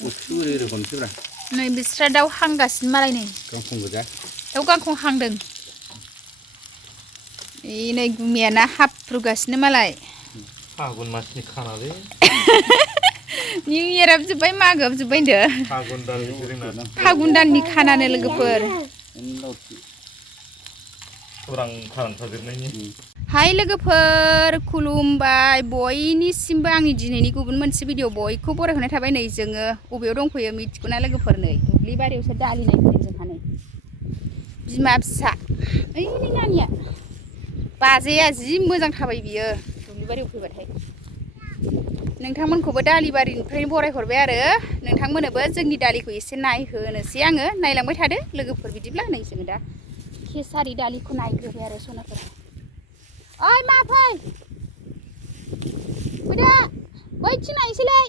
Usuri konfira. नै बिस्रा दाउ हांगासिनो मालाय नै Kampung goja. दाउ गांखं हांदों नै गुमियाना हाब्रुगासिनो मालाय फागुन मासनि खानालै निउ इयाराबो जोब्बाय मागोआबो जोब्बाय होनदो फागुन दाननि जोंना फागुन दाननि खानानो लोगोफोर उरां फारां थाजोबनायनि हाय लोगोफोर खुलुमबाय बयनिसिमबो आंनि दिनैनि गुबुन मोनसे भिडिअ बयखौ बरायहरनाय थाबाय नै जोङो बबेयाव दंफैयो मिथिगौना लोगोफोर नै दुब्लि बारियावसो दालिनाय फैदों जोंहा नै बिमा फिसा ओइ नै नानिया बाजैया जि मोजां थाबाय बियो दुब्लि बारियाव फैबाथाय नोंथांमोनखौबो दालि बारिनिफ्रायनो बरायहरबाय आरो नोंथांमोननोबो जोंनि दालिखौ एसे नायहोनोसै आङो नायलांबाय थादो लोगोफोर बिदिब्ला नै जोङो दा केसारि दालिखौ नायग्रोबाय आरो सनाफोरा ओइ मा फै फैदो बैथिं नायनोसैलै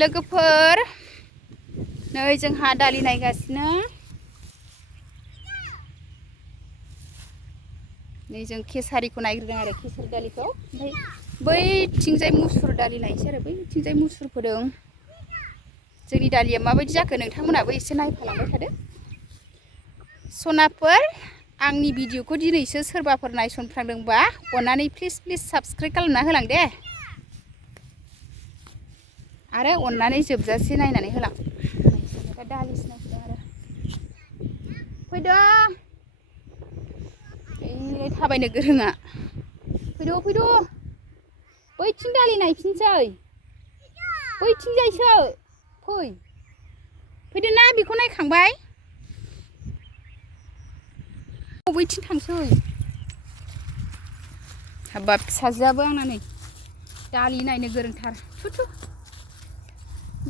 लोगोफोर नै जोंहा दालि नायगासिनो नै जों केसारिखौ नायग्रोदों आरो केसारि दालिखौ ओमफ्राय बैथिंजाय मुसुर दालि नायनोसै आरो बैथिंजाय मुसुर फोदों जोंनि दालिया माबायदि जाखो नोंथांमोनाबो एसे नायफालांबाय थादो सनाफोर आंनि भिडिअखौ दिनैसो सोरबाफोर नायसनफ्रांदोंबा अन्नानै प्लिज साबस्क्राइब खालामना होलां दे आरो अन्नानै जोबजासे नायनानै होलां दा दालिसो नायफैदों आरो फैदो ओइ थाबायनो गोरोङा फैद' बैथिं दालि नायफिनसै बैथिंजायसो फैदो ना बेखौ नायखांबाय बैथिं थांसै हाबाब फिसाजोआबो आंना नै दालि नायनो गोरोंथार थु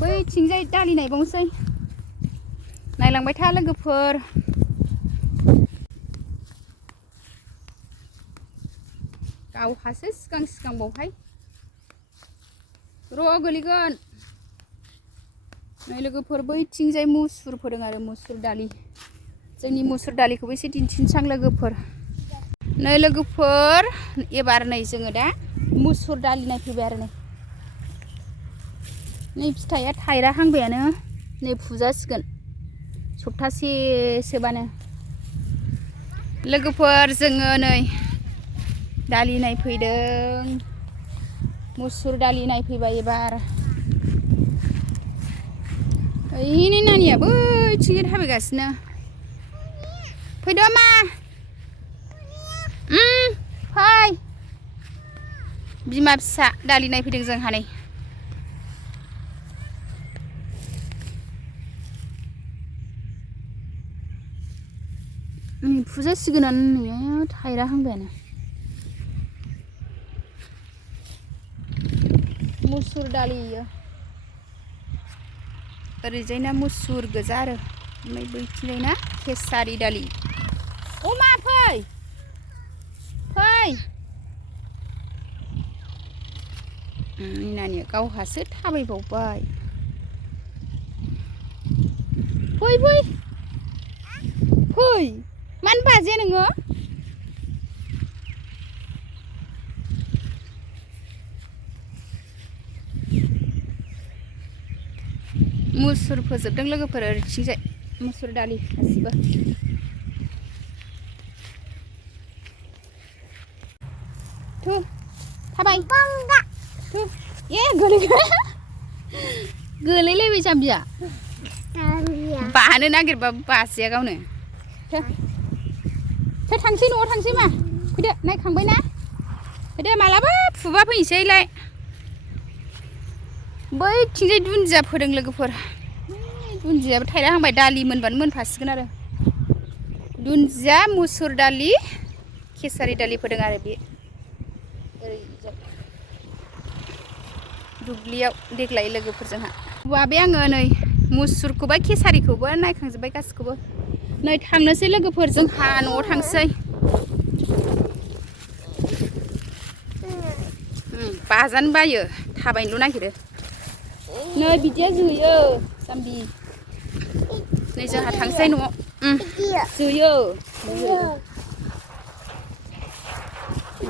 बैथिंजाय दालि नायबावनोसै नायलांबाय था लोगोफोर गावहासो सिगां बावहाय र' गोलैगोन नै लोगोफोर बैथिंजाय मुसुर फोदों आरो मुसुर दालि जोंनि मुसुर दालिखौबो एसे दिन्थिनोसां लोगोफोर नै लोगोफोर एबार नै जोङो दा मुसुर दालि नायफैबाय आरो नै फिथाइया थायराहांबायानो नै फुजासिगोन सप्तासेसोबानो लोगोफोर जोङो नै दालि नायफैदों मुसुर दालि नायफैबाय एबार ओइ नै नानिया बैथिंजाय थाबायगासिनो फैद' मा फै बिमा फिसा दालि नायफैदों जोंहा नै फुजासिगोनानो नै थायराहांबायानो मुसुर दालि ओरैजायना मुसुर गोजा आरो ओमफ्राय बैथिंजायना केसारि दालि मा फै नानिया गावहासो थाबायबावबाय फै मानो बाजाया नोङो मुसुर फोजोबदों लोगोफोर ओरैथिंजाय मुसुर दालि गासिबो थु थाबाय थु गोलैलायबाय जाम्बिया बानो नागिरबाबो बाजाया गावनो थांसै न'आव थांसै मा फैदो नायखांबाय ना फैदो मालाबा फुबा फैनोसैलाय बैथिंजाय दुन्दिया फोदों लोगोफोर दुन्दियाबो थायराहांबाय दालि मोनबानो मोनफासिगोन आरो दुन्दिया मुसुर दालि केसारि दालि फोदों आरो बे ओरैजाय दुब्लियाव देग्लाय लोगोफोर जोंहा बाबाय आङो नै मुसुरखौबो केसारिखौबो नायखांजोब्बाय गासिखौबो नै थांनोसै लोगोफोर जोंहा न'आव थांसै बाजानो बायो थाबायनोल' नागिरो नै बिदिया जोयो जाम्बि नै जोंहा थांसै न'आव जोयो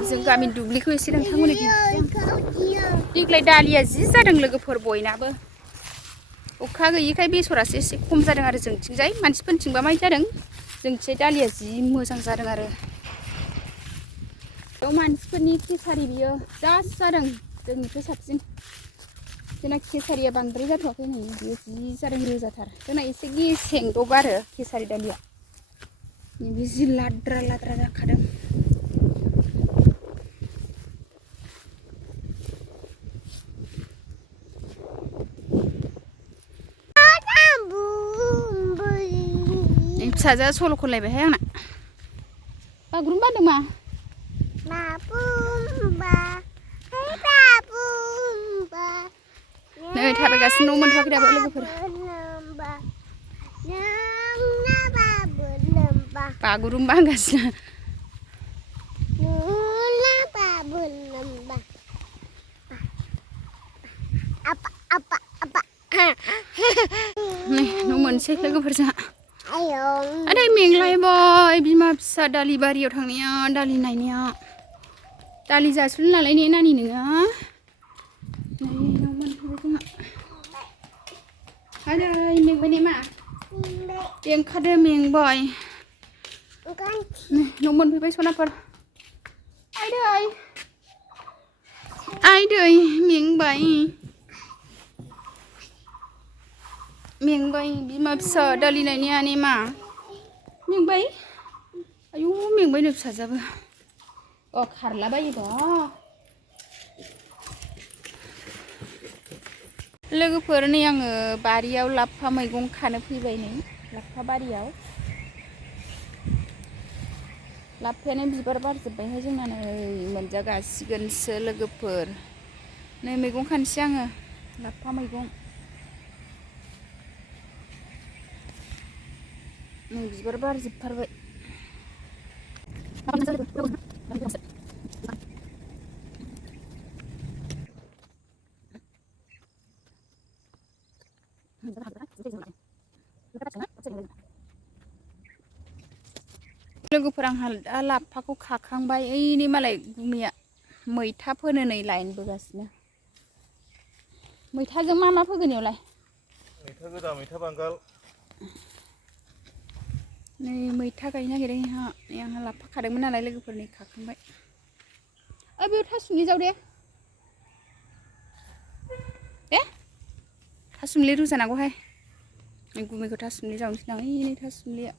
जों गामिनि दुब्लिखौ एसे नोंथांमोननि देग्लाय दालिया जि जादों लोगोफोर बयनाबो अखा गैयिखाय बेसरासो एसे खम जादों आरो जोंथिंजाय मानसिफोरनिथिंबा माइ जादों जोंथिंजाय दालिया जि मोजां जादों आरो बेयाव मानसिफोरनि केसारि बियो जास्ट जादों जोंनिफ्राय साबसिन जोंना केसारिया बांद्राय जाथ'वाखै नै बियो जि जादों रोजाथार जोंना एसे गेसेंदब आरो केसारि दालिया बे जि लाद्रा लाद्रा जाखादों फिसाजोआ सल' खनलायबायहाय आंना बागुरुम्बा होनदों मा नै थाबायगासिनो न' मोनथ'वाखै दाबो लोगोफोर बागुरुम्बा होनगासिनो नै न' मोनसै लोगोफोर जोंहा आदै मेंलायबाय बिमा फिसा दालि बारियाव थांनाया दालि नायनाया दालि जासुलि नालाय ने नानि नोङो नै न' मोनफैबाय जोंहा आदै मेंबाय ने मा ओंखारदो मेंबाय न' मोनफैबाय सनाफोर आइदै मेंबाय बिमा फिसा दालि नायनाया ने मा मेंबाय आयु मेंबायनो फिसाजोआबो अ खारलाबायो द' लोगोफोर नै आङो बारियाव लाफा मैगं खानो फैबाय नै लाफा बारियाव लाफायानो बिबार बारजोब्बायहाय जोंना नै मोनजागासिगोनसो लोगोफोर नै मैगं खानोसै आङो लाफा मैगं नै बिबार बारजोबथारबाय लोगोफोर आंहा दा लाफाखौ खाखांबाय ओइनि मालाय गुमैया मैथा फोनो नै लाइन बोगासिनो मैथाजों मा फोगोन इयावलाय मैथा गोजा मैथा बांगाल नै मैथा गायनो नागिरदों आंहा लाफा खादोंमोन नालाय लोगोफोरनि खाखांबाय बेयाव थासुमलि जाव दे थासुमलि रुजानांगौहाय गुमैखौ थासुमलि जावनोसै नां ओइ थासुमलिया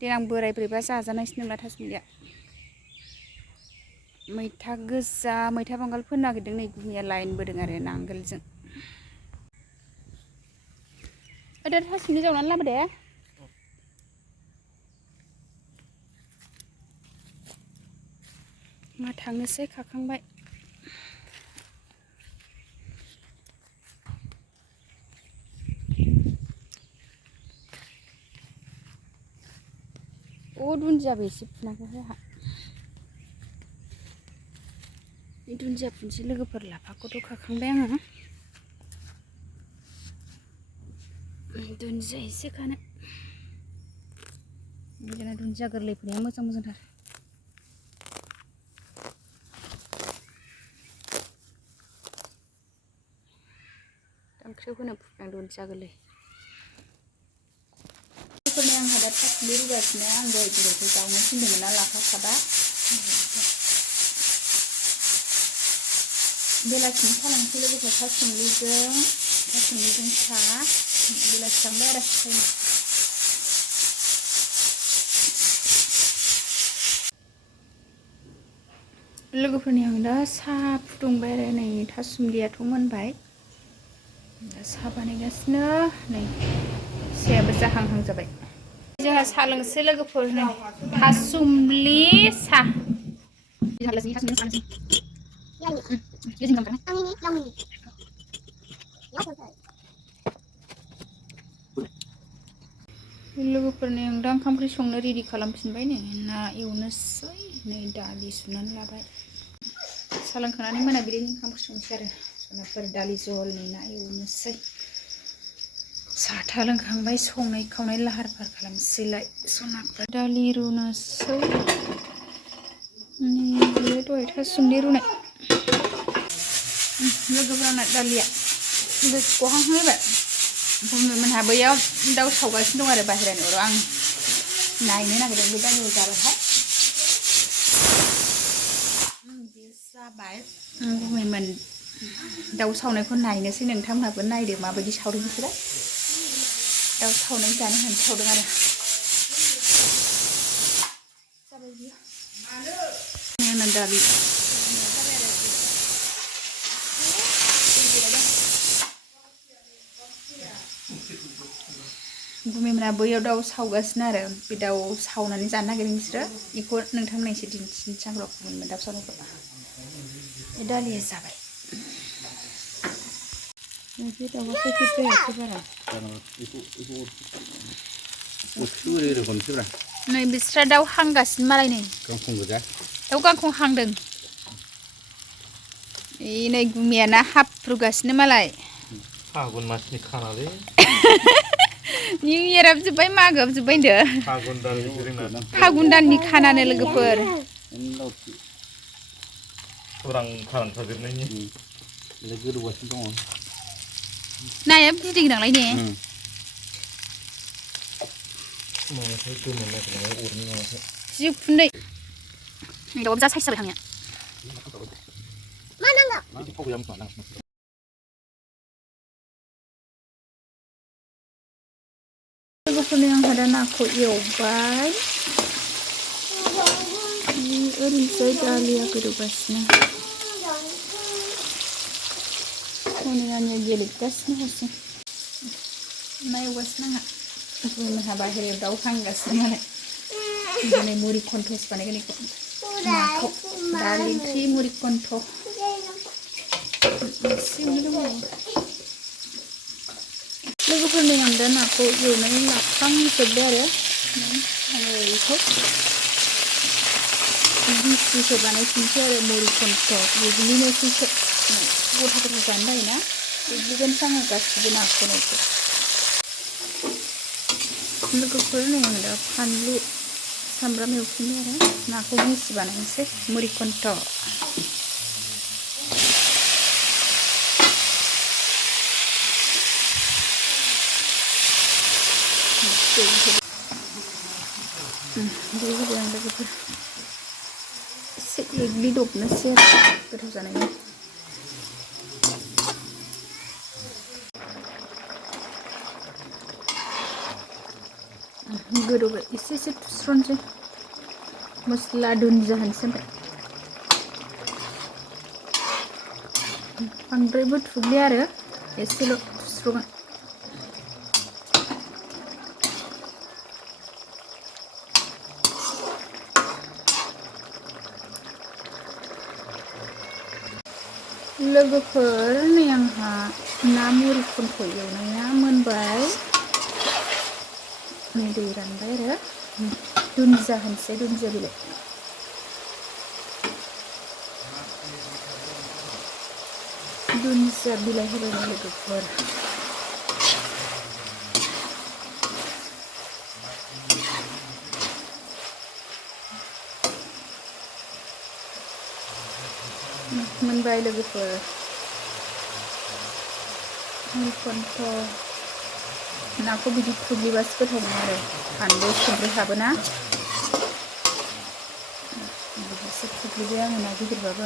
देनां बोराय बुरैबा जाजानायसो नंला थासुमलिया मैथा गोजा मैथा बांगाल फोनो नागिरदों नै गुमैया लाइन बोदों आरो नांगोलजों दा थासुमलि जावनानै लाबो दे मा थांनोसै खाखांबाय दुन्दियाबो एसे फुनांगौहाय आंहा दुन्दिया फुनसै लोगोफोर लाफाखौथ' खाखांबाय आङो दुन्दिया एसे खानो जोंना दुन्दिया गोरलै फुनाया मोजांथार ओंख्रियाव होनो फुदों दुन्दिया गोरलै आंहा दा थासुमलि रुगासिनो आं दहाय बुरैखौ जावनो थिनदोंमोन ना लाफा खाबा बेलासिनि सा लांसै लोगोफोर थासुमलिजों सा बेलासि थांबाय आरो लोगोफोरनि आं दा साहा फुदुंबाय आरो नै थासुमलियाथ' मोनबाय दा साहा बानायगासिनो नै साहायाबो जाहांहां जाबाय जोंहा साहा लोंसै लोगोफोर नै थासुमलि साहा लोगोफोरनि आं दा ओंखाम ओंख्रि संनो रेडि खालामफिनबाय नै ना एवनोसै नै दालि सुनानै लाबाय साहा लोंखांनानै मोनाबिलिनि ओंखाम ओंख्रि संसै आरो सनाफोर दालि जहल नै ना एवनोसै साहा था लोंखांबाय संनाय खावनाय लाहार फाहार खालामसैलाय सनाफोर दालि रुनोसै बेयो दहाय थासुमलि रुनाय लोगोफोर आंना दालिया गोसोखौहां होबाय बुंनोमोनहा बैयाव दाउ सावगासिनो दं आरो बाहेरानि अराव आं नायनो नागिरदों बे दालिया जाबायहाय बे जाबाय बुंबायमोन दाउ सावनायखौ नायनोसै नोंथांमोनहाबो नायदो माबायदि सावदों बिसोरो दाउ सावनाय जानो होननानै सावदों आरो जाबाय बियो होनो दालि बुमिमोना बैयाव दाउ सावगासिनो आरो बे दाउ सावनानै जानो नागिरदों बिसोरो बेखौ नोंथांमोना एसे दिन्थिनोसै आं बुमिमोन दाउ सावनायखौ बे दालिया जाबाय बे दाउआ खैफोद जायाखै बारा नै बिस्रा दाउ हांगासिनो मालाय नै दाउ गांखं हांदों नै गुमियाना हाफ्रुगासिनो मालाय फागुन मासनि खानालै निउ इयाराबो जोब्बाय मागोआबो जोब्बाय होनदो फागुन दाननि खानानो लोगोफोर सोरां खारांखाजोबनायनि गोदौगासिनो दङ नाया बिदै गोनांलाय ने जि उखुन्दै दाउआबो जा साइस जाबाय थांनाया मा नांगौ लोगोफोरनि आंहा दा नाखौ एवबाय ओरैजाय दालिया गोदौगासिनो हनै आंनिया गेलेगासिनो हरसिं ना एवगासिनो आंहा बुंहा बाहेरायाव दाउ हांगासिनो मालाय दिनै मुरि कन्थस बानायगोन बेखौ नाखौ दालि ओंख्रि मुरि कन्थ लोगोफोरनि आं दा नाखौ एवनानै लाखांजोब्बाय आरो आङो बेखौ गिसिसो बानायफिनसै आरो मुरि कन्थ एग्लिनोसैसो गथा गथा जानो बायोना एग्लिगोनसो आङो गासिबो नाखौनो लोगोफोर नै आं दा फानलु सामब्राम एवफिनबाय आरो नाखौ गिसि बानायनोसै मुरि कन्थ दै होबाय आं लोगोफोर एसे एग्लिदबनोसै आरो गोथाव जानायनि गोदौबाय एसे एसे थुस्रनोसै मस्ला दुन्दिया होनोसै ओमफ्राय बांद्रायबो थुग्लिया आरो एसेल' थुस्रगोन लोगोफोर नै आंहा ना मुरि कन्थ एवनाया मोनबाय नै दै रानबाय आरो दुन्दिया होनोसै दुन्दिया बिलाइ होबाय लोगोफोर मोनबाय लोगोफोर मुरि कन्थ नाखौ बिदि थुग्लिबासो गोथाव मोनो आरो बानलु संख्रि हाबोना बिदिसो थुग्लिबाय आङो ना गिदिरबाबो